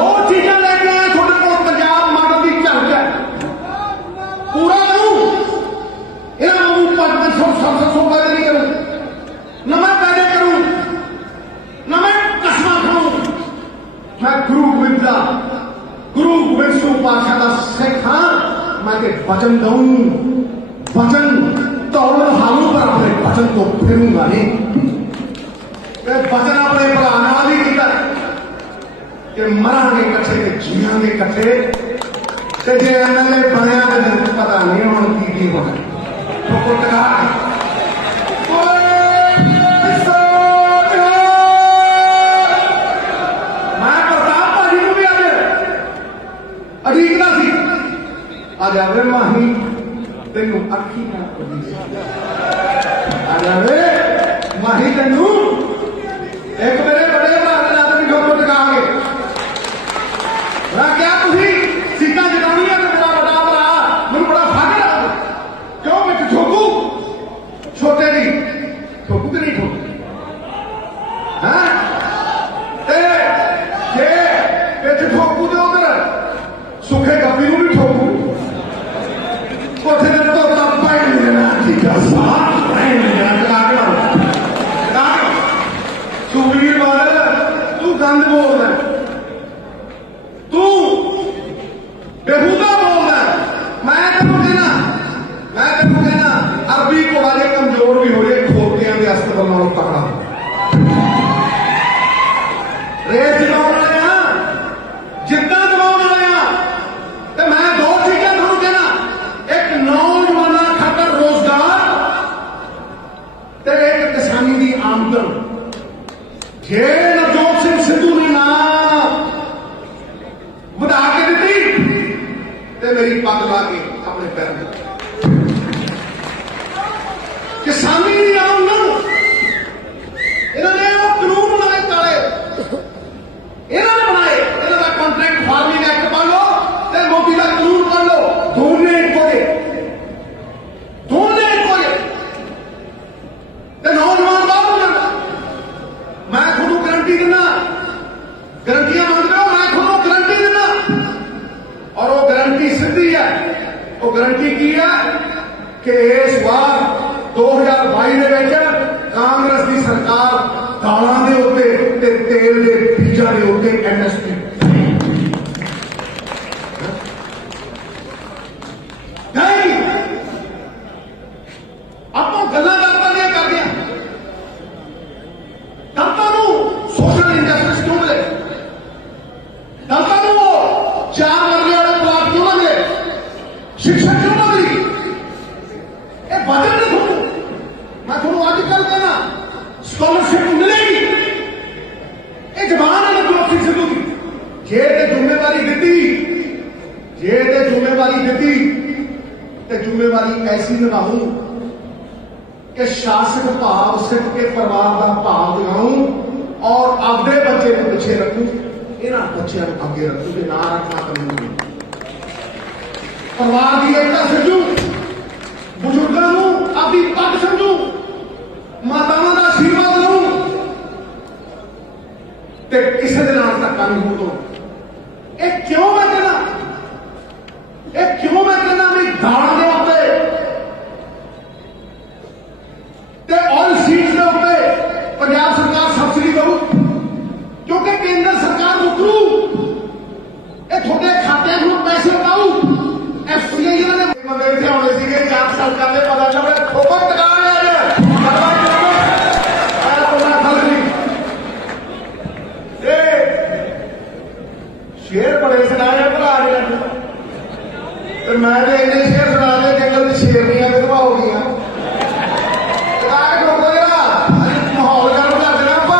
दो चीजा लेके आया थोड़े को पंजाब मॉडल की झलक है पूरा करूं इन्होंने मुंह 500 पैदा नहीं करूं न मैं पैदा करूं न मैं कसम खाऊं मैं गुरु गोबिंद सिंह पातशाह का सिख हाँ मैं वचन दूं वचन तौड़ हालू पर अपने वचन तो फिरूंगा नहीं वचन अपने भरा नाल ही किया कि मरांगे कट्ठे ते जीवांगे कट्ठे ते जे एमएलए बनया तो पता नहीं हुण की होना तो टका मैं प्रताप भाजी को भी अड़ीकदा सी आ जावे माही तेनू अखी ना आ जावे माही तेनू एक मेरे बड़े भरा के नाते भी ठोको टका के मैं क्या तुसी सीटा जगाउणियां ते मेरा बड़ा भरा मैनूं बड़ा फर्क है क्यों मैं ठोकू छोटे दी ठोकू कि नहीं ठोकू हैं ते जे पिछ ठोकू ते उधर सुखे गप्पी नूं भी ठोकू कोठे ते तो तप्पा ही नहीं देना ठीक है साथ नहीं देना टका के सुखबीर बादल तू गंद बोलदा तू बेहूदा बोलदा मैं तेनू कहना अरबी घोड़ा जे कमजोर भी हो जाए खोतियां के अस्त्र नालों तकड़ा रेस जमाउण वाले हां जिद्दां जमाउण वाले हां ते मैं दो चीजां तुहानूं कहना एक नौजवानां खातर रोजगार ते एक किसानी दी आमदन जे नवजोत सिंह सिद्धू ने ना बढ़ा के दी ते मेरी पग ला के अपने पैर में किसानी दी आमदन इन्होंने कानून बनाए काले इन्होंने बनाए इन्हों का कॉन्ट्रैक्ट फार्मिंग एक्ट पढ़ लो ते मोदी का कानून पढ़ लो दोने ते नौजवान बाहर जाता मैं थोनू गारंटी देना गारंटियां मांग रहे हो मैं थोनू गारंटी देना और वो गारंटी सीधी है वो गारंटी की है कि इस बार 2022 कांग्रेस की सरकार दालों के उत्ते ते तेल के बीजों के उत्ते MSP नहीं आप गल्लां करदे दलितां नूं सोशल इंजस्टिस क्यों मिले दलितां नूं वो 4 वर्गे वाले प्लाट क्यों ना मिले शिक्षा क्यों ना मिली ये वजन ने थोनू मैं थोनू अजकल कहना स्कॉलरशिप मिलेगी ये जवान है नवजोत सिंह सिद्धू की जे ते जिम्मेवारी दी ते जिम्मेवारी ऐसी निभाऊं कि शासक भाव सिख के परिवार का भाव दिखाऊं और आपदे बच्चे को पिछे रखूं इन्हां बच्चों को आगे रखूं कि ना रखना कानून परिवार की एकता समझू बुजुर्गों को आपकी पग समझू मातावां का आशीर्वाद लूं ते किसी दे नाल धक्का नहीं हो दो ये क्यों मैं कहना भी दाल के उत्ते ऑयल सीड्स के उत्ते पंजाब सरकार सबसिडी दऊ क्योंकि केंद्र सरकार मुकरू ये थोड़े खाते में पैसे पाऊ FCI ने बंदे इतने आने थे 4 साल का पता चले ठोकर टका शेर बड़े सुनाए भला मैं इन्ने शेर सुना दे जंगल की शेरनियां विधवा हो गई माहौल गर्म कर देना आप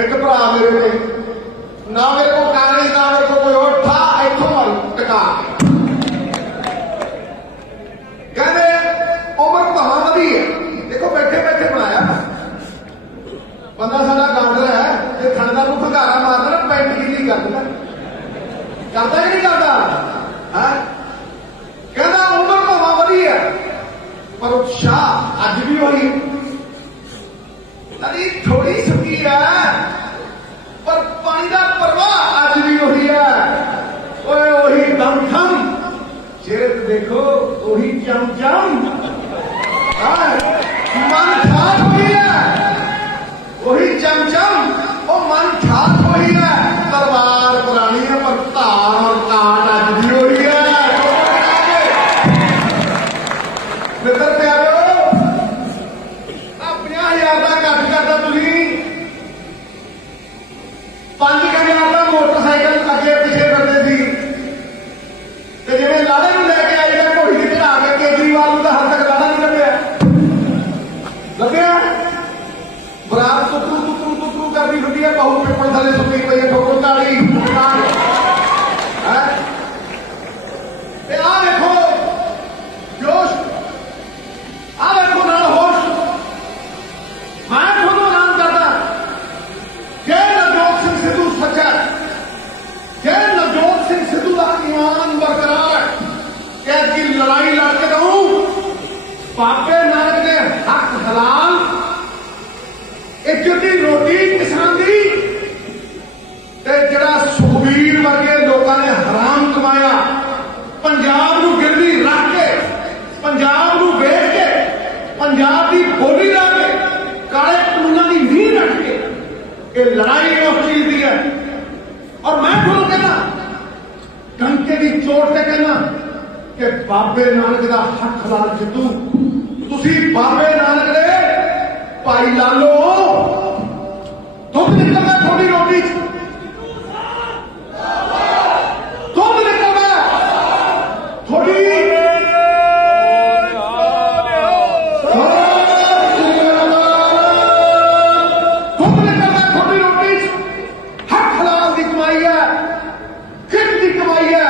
एक भरा मेरे ने ना मेरे को कागज ना मेरे को कोई और था इतों मारू टका कहते उम्र भाव वधी है देखो बैठे बैठे बनाया बंदा साडा गांडर है जे थंडा को भंगारा मारदा ना पैंट गिल्ली कर दिंदा करता कि नहीं करता देखो वही चमचम मन खात हुई है, वही चमचम वो मन खात हुई है। तलवार पुरानी है पर धार और काट अज भी हो रही है। मित्र प्यारो 50,000 का घट करता तुम 5,000 का मोटरसाइकिल अगे पिछे करते थे जिवें लाड़े को लैके आई था घोड़ी की चढ़ा के केजरीवाल का हाल तक लाड़ा नहीं लभ्या बरात तुतरू तुतरू तुतरू करनी फिरती है बहू पिपल थले सुती पई है ठोकर काली आ देखो जोश आ देखो नाल होश मैं थोड़ा ऐलान करता जे नवजोत सिंह सिद्धू सच्चा जे नवजोत सिंह सिद्धू का ईमान बरकरार है कि लड़ाई लड़के रहूं बाबे नानक ने हक हलाल इज्जत दी रोटी किसान दी ते जड़ा सुखबीर वर्गे लोगों ने हराम कमाया पंजाब नूं गिरवी रख के पंजाब नूं बेच के पंजाब की बोली ला के काले कानूनों की नींह रख के ये लड़ाई उस चीज की है। और मैं थोड़ा कहना डंके की चोट से कहना कि बाबे नानक का हक हलाल जितू तुसी बाबे नानक दे भाई लालो दुध निकलना थोड़ी रोटी दुध निकलना थोड़ी दुध निकलना थोड़ी रोटी हक हलाल की कमाई है किट की कमाई है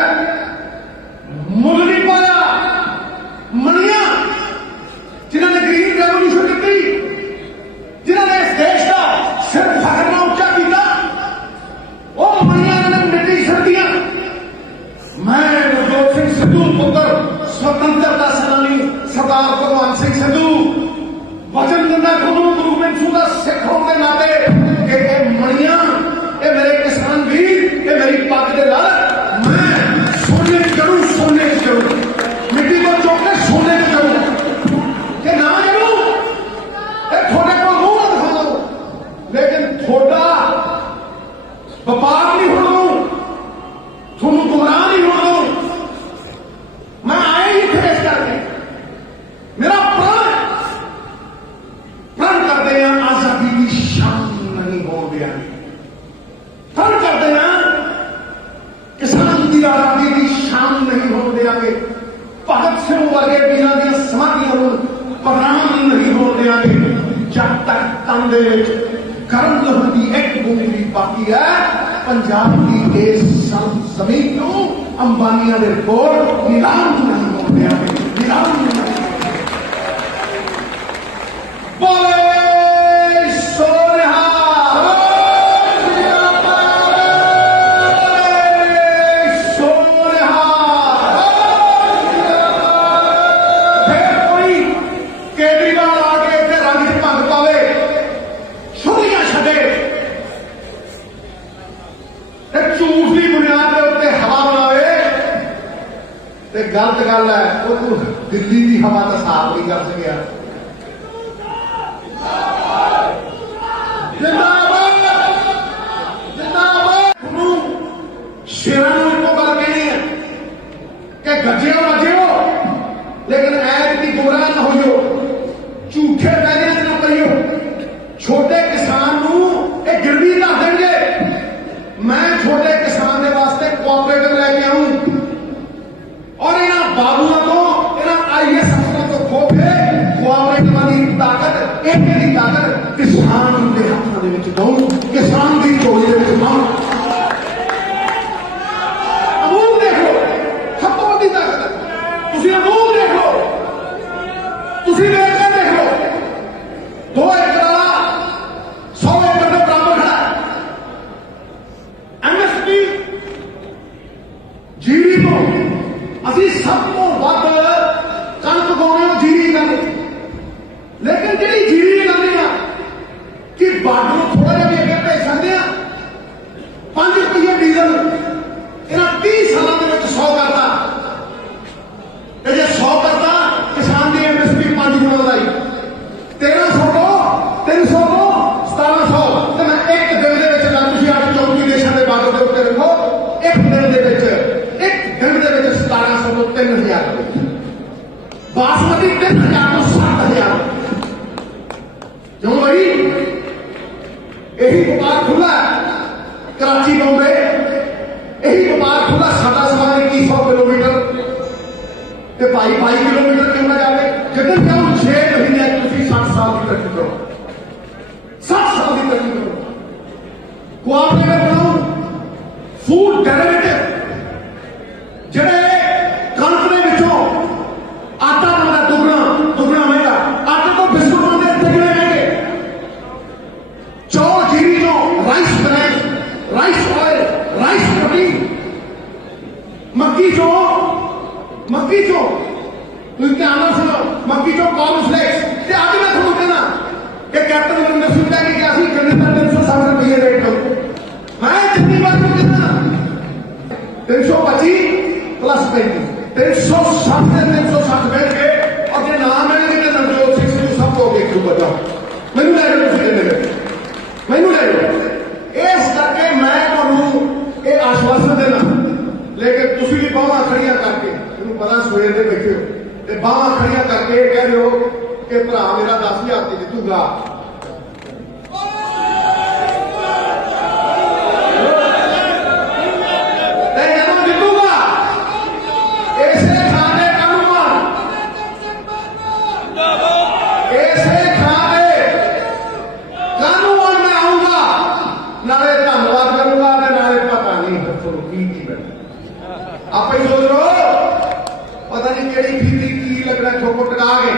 मुल नहीं पाया मनिया जिन्होंने ग्रीन रेवोल्यूशन की जिन्होंने इस देश का सिर फखरना उच्चा किया वो मनिया ने मिट्टी छड़िया। मैं नवजोत सिंह सिद्धू पुत्र स्वतंत्रता सेनानी सरदार भगवंत सिंह सिद्धू वचन दिंदा गुरु गोबिंद सिंह का सिख होने के नाते कि ये मनिया ये मेरे किसान वीर ये मेरी पग के लाल मैं सोने करूं सोने करूं मिट्टी को चुक के सोने करूं कि ना करूं थोड़े को मुंह ना दिखा दो लेकिन थोड़ा व्यापार नहीं होना थोड़ा गुमराह नहीं होना। मैं आया ही फेस करके मेरा प्राण प्रण करते हैं आजादी की शान नहीं हो गया प्रण करते हैं किसान की आजादी की शान नहीं हो देंगे भगत सिंह वर्गे वीरों दी समाधियां बदनाम नहीं हो देंगे जब तक तन दे गर्म लहू की एक बूंद भी बाकी है पंजाब की इस जमीन को अंबानिया के कोल नीलाम नहीं हो देंगे नीलाम नहीं बोले गलत गल है वो दिल्ली की हवा का साफ नहीं कर सकिया। शेरा एको गल कहनी है कि गजियो वजियो लेकिन ऐत की गुमराह न होइयो झूठे पैरियां च न पइयो छोटे किसान नूं ये गिरवी रख देंगे। मैं छोटे किसान के वास्ते कोऑपरेटिव लेके आऊं और इन्होंने बाबुओं को इन्होंने IAS अफसरों को खो के कोऑपरेटिव की ताकत एक की ताकत किसान के हाथों में दूं किसान की झोली में दूं। अमूल देख लो सब तो बड़ी ताकत तुम अमूल देख लो तुम वेखकर देख लो 2 एकड़ वाला 100 एकड़ के बराबर खड़ा MSP जीरी को अभी सबको वध कणक पाने जीरी करनी लेकिन जी जीरी करनी है कि बार्डर थोड़ा जहा भी अगे भेज सकते हैं 5 रुपये डीजल इन्हें 30 सालों के 100 करता 3000 बासमती 3000 तो 7000 क्यों भाई यही व्यापार खुला कराची बॉम्बे यही व्यापार खुला साडा सवा 2100 किलोमीटर ते भाई 22 किलोमीटर क्यों ना जाए जिधर जाओ 6 महीने 60 साल की तरक्की करो 60 साल की तरक्की करो कोऑपरेटिव बनाओ फूड डेरिवेटिव ਜਿਹੜੇ ਕਣਕ ਦੇ ਵਿੱਚੋਂ ਆਟਾ ਬਣਦਾ ਦੁੱਗਣਾ ਮਹਿੰਗਾ ਆਟੇ ਤੋਂ ਬਿਸਕੁਟ ਬਣਦੇ ਤਿੱਗਣੇ ਮਹਿੰਗੇ ਚੌਲ ਜੀਰੀ ਤੋਂ rice bread rice oil rice protein ਮੱਕੀ ਚੋਂ ਤੁਸੀਂ ਧਿਆਨ ਨਾਲ ਸੁਣੋ ਮੱਕੀ ਚੋਂ ਕਾਰਨ ਫਲੇਕਸ ਤੇ ਅੱਜ ਮੈਂ ਤੁਹਾਨੂੰ ਕਹਿੰਦਾ ਕਿ ਕੈਪਟਨ ਅਮਰਿੰਦਰ ਸਿੰਘ ਕਹਿ ਕੇ ਗਿਆ ਸੀ ਗੰਨੇ ਦਾ 360 ਰੁਪਏ ਰੇਟ ਕਰੋ ਮੈਂ ਜਿੰਨੀ ਵਾਰ ਨੂੰ ਕਹਿੰਦਾ 325 प्लस 35 360 360 बैठ के और जे नाम है कि नवजोत सिंह सिद्धू सब को देखो बता मैनू ले जाओ तुसीं कहंदे मैनू ले जाओ इस करके मैं तुहानू ये आश्वासन देना लेकिन तुसीं भी बाਹਾਂ खड़ियां करके मैनू पता सवेर दे बैठे हो ते बाਹਾਂ खड़ियां करके कह रहे हो कि भरा मेरा 10,000 ते जितूगा आप ही सोच लो पता नहीं केड़ी फीती की लगना ठोको टका के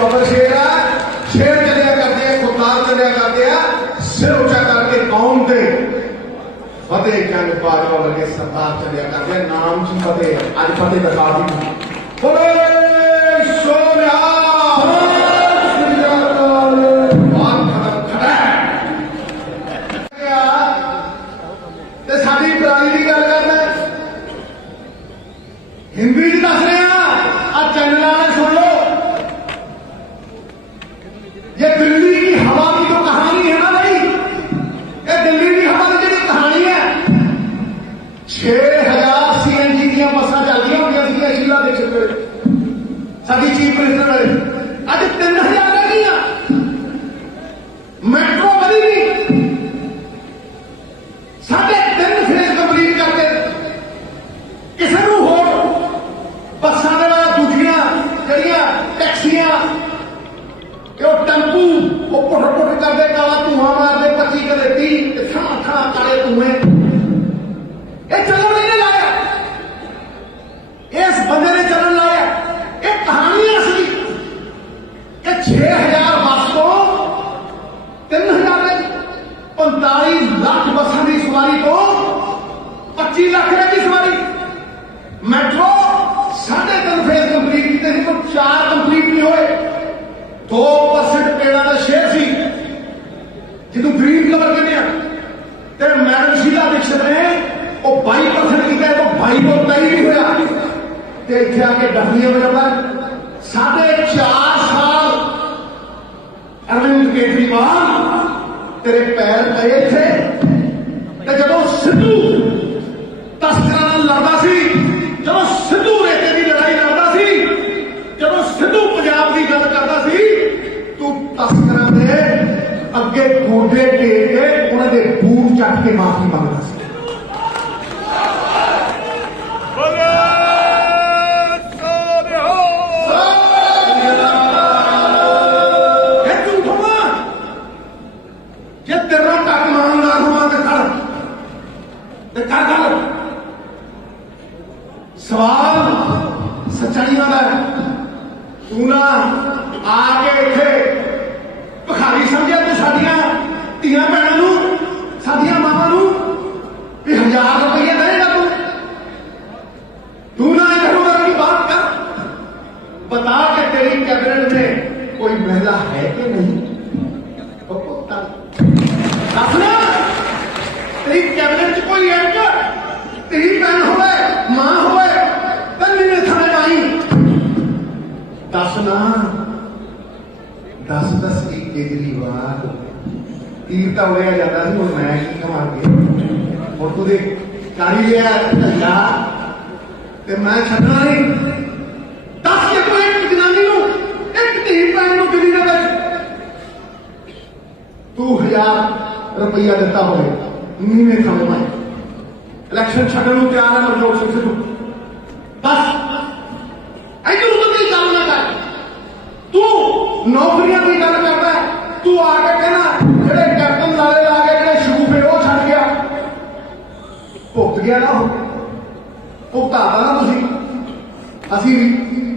बबर शेर है शेर चलिया करते हैं खुदार चलिया करते हैं सिर ऊंचा करके कौम दे फतेह जंग बाजवा वर्गे सरदार चलिया करते हैं नाम की फतेह आज फतेह का साथ बोले सोनिया साड़ी पुरानी की गल करना हिंदी च दस रहे हैं आज चैनल वाले सुन लो ये दिल्ली की हवा की जो कहानी है ना भाई ये दिल्ली की हवा की जो कहानी है 6000 CNG दी बसा चलती होंगे शीला दीक्षित साडी चीफ मिनिस्टर वाले अज 3000 रह गई मेट्रो बनी नहीं साढ़े 3 फेज कंप्लीट करके किसी को हो बसा दूसरिया जड़िया टैक्सियां टेंपू वो पुट करते काला धुआं मारते 25 कदे 30 ठा काले धुएं ये चलन नहीं लाया इस बंदे ने चलन लाया ये कहानी असली कि 6000 बस को 3000 45 लाख बसा की सवारी को 25 लाख की सवारी मेट्रो 3.5 फेज कंप्लीट किए थे तो 4 कंप्लीट नहीं हुए 2% पेड़ा का शेयर सी जिन्हों ग्रीन कलर कहने मैडम शीला दीक्षित ने वो 22% किया तो 22 को 23 नहीं हुआ इतने आके डफलिया में रहा 4.5 साल अरविंद केजरीवाल तेरे पैर गए थे जब सिद्धू तस्करां नाल लड़दा सी जब सिद्धू रेटे की लड़ाई लड़दा सी जब सिद्धू पंजाब की गल करदा सी तू तस्करां दे अगे गोडे टेक के उन्हां दे बूट चट के माफी मंगदा सी सवाल सच्चाइयों का तू ना आके इतने भिखारी समझिया तू साडिया धियां भैनों साडिया मावां भी 1000 रुपये देगा तू ना इधर उधर की बात कर बता के तेरी कैबिनेट में कोई महिला है कि नहीं दसना तेरी कैबिनेट च कोई है क्या तेरी भैन होवे मां होवे तन्नी थाने आई दसना दस की केजरीवाल तीर का उड़िया जाता है मैं की कमा के और तू देख कारी लिया धंधा ਤੇ ਮੈਂ ਛੱਡਣਾ ਨਹੀਂ। ਦੱਸ ਕੇ ਕੋਈ ਇੱਕ ਜਨਾਨੀ ਨੂੰ, ਇੱਕ ਧੀ ਭੈਣ ਨੂੰ ਦਿੱਲੀ ਦੇ ਵਿੱਚ ਤੂੰ 1000 ਰੁਪਈਆ ਦਿੱਤਾ ਹੋਵੇ ਨੀਵੇਂ ਥਾਂ ਮੈਂ ਇਲੈਕਸ਼ਨ ਛੱਡਣ ਨੂੰ ਤਿਆਰ ਹੈ ਨਵਜੋਤ ਸਿੰਘ ਸਿੱਧੂ। ਬਸ ਇੱਧਰ ਉਧਰ ਦੀ ਗੱਲ ਨਾ ਕਰ। ਤੂੰ ਨੌਕਰੀਆਂ ਦੀ ਗੱਲ ਕਰਦਾ, ਤੂੰ ਆ ਕੇ ਕਹਿੰਦਾ ਜਿਹੜੇ ਕੈਪਟਨ ਲਾਲੇ ਲਾ ਕੇ ਜਿਹੜੇ ਸ਼ਗੂਫੇ ਉਹ ਛੱਡ ਗਿਆ, ਭੁਗਤ ਗਿਆ ਨਾ ਉਹ, ਭੁਗਤਾਤਾ ਨਾ ਤੁਸੀਂ, ਅਸੀਂ ਵੀ,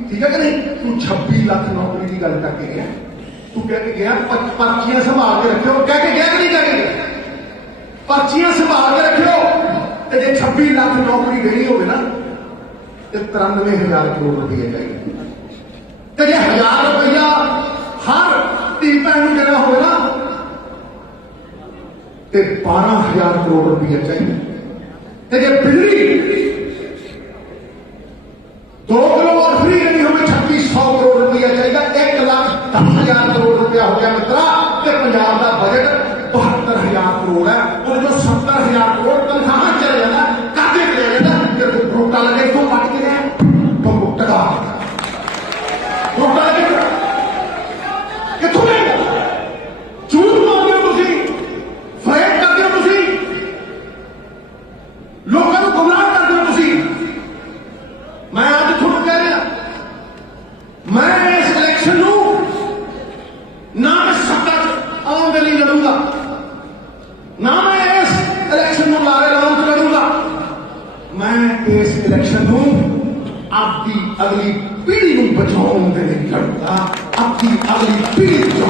ਠੀਕ ਹੈ ਕਿ ਨਹੀਂ। ਤੂੰ 26 ਲੱਖ ਨੌਕਰੀ ਦੀ ਗੱਲ ਕਰਕੇ ਗਿਆ, ਤੂੰ ਕਹਿ ਕੇ ਗਿਆ ਪਰਚੀਆਂ ਸੰਭਾਲ ਕੇ ਰੱਖਿਓ, ਕਹਿ ਕੇ ਗਿਆ ਕਿ ਨਹੀਂ ਕਹਿ ਕੇ ਗਿਆ, ਪਰਚੀਆਂ ਸੰਭਾਲ ਕੇ ਰੱਖਿਓ। ਤੇ ਜੇ 26 ਲੱਖ ਨੌਕਰੀ ਦੇਣੀ ਹੋਵੇ ਨਾ ਤੇ 93,000 ਕਰੋੜ ਰੁਪਏ ਚਾਹੀਦੇ। ਤੇ ਜੇ 1000 ਰੁਪਈਆ ਹਰ ਧੀ ਭੈਣ ਨੂੰ ਦੇਣਾ ਹੋਵੇ ਨਾ ਤੇ 12,000 ਕਰੋੜ ਰੁਪਏ ਚਾਹੀਦੇ। ਤੇ ਜੇ ਬਿਜਲੀ 2 ਕਿਲੋਵਾਟ ਫ੍ਰੀ ਦੇਣੀ ਹੋਵੇ 3600 ਕਰੋੜ ਰੁਪਏ ਚਾਹੀਦਾ। 1,10,000 ਕਰੋੜ ਰੁਪਇਆ ਹੋ ਗਿਆ ਮਿੱਤਰਾ। ਤੇ ਪੰਜਾਬ ਦਾ ਬਜਟ 72,000 ਕਰੋੜ ਹੈ। ਉਹਦੇ ਚੋਂ 70,000 ਕਰੋੜ ਤਨਖਾਹਾਂ ਚਲੇ ਜਾਂਦਾ, ਕਾਹਦੇ ਚਲੇ ਜਾਂਦਾ, ਜੇ ਰੋਟਾ ਲੱਗੇ ਤੋਂ ਕੱਟ ਕੇ ਲਿਆ ਤੋਂ ਟਕਾ ਰੋਟਾ ਲੱਗੇ ਕਿੱਥੋਂ ਲੈਂਦਾ। ਝੂਠ ਮਾਰਦੇ ਹੋ ਤੁਸੀਂ, ਫਰੇਬ ਕਰਦੇ ਹੋ ਤੁਸੀਂ, ਲੋਕਾਂ ਨੂੰ ਗੁੰਮਰਾਹ ਕਰਦੇ ਹੋ ਤੁਸੀਂ। ਮੈਂ ਅੱਜ ਤੁਹਾਨੂੰ ਕਹਿ ਰਿਹਾ, ਮੈਂ ਇਸ ਇਲੈਕਸ਼ਨ ਨੂੰ ਨਾ ਮੈਂ ਸੱਤਾ ਚ ਆਉਣ ਦੇ ਲਈ ਲੜੂੰਗਾ, ਨਾ ਮੈਂ ਇਸ ਇਲੈਕਸ਼ਨ ਨੂੰ ਲਾਰੇ ਲਾਉਣ ਚ ਲੜੂੰਗਾ। ਮੈਂ ਇਸ ਇਲੈਕਸ਼ਨ ਨੂੰ ਆਪਦੀ ਅਗਲੀ ਪੀੜ੍ਹੀ ਨੂੰ ਬਚਾਉਣ ਦੇ ਲਈ ਲੜੂੰਗਾ, ਆਪਦੀ ਅਗਲੀ ਪੀੜ੍ਹੀ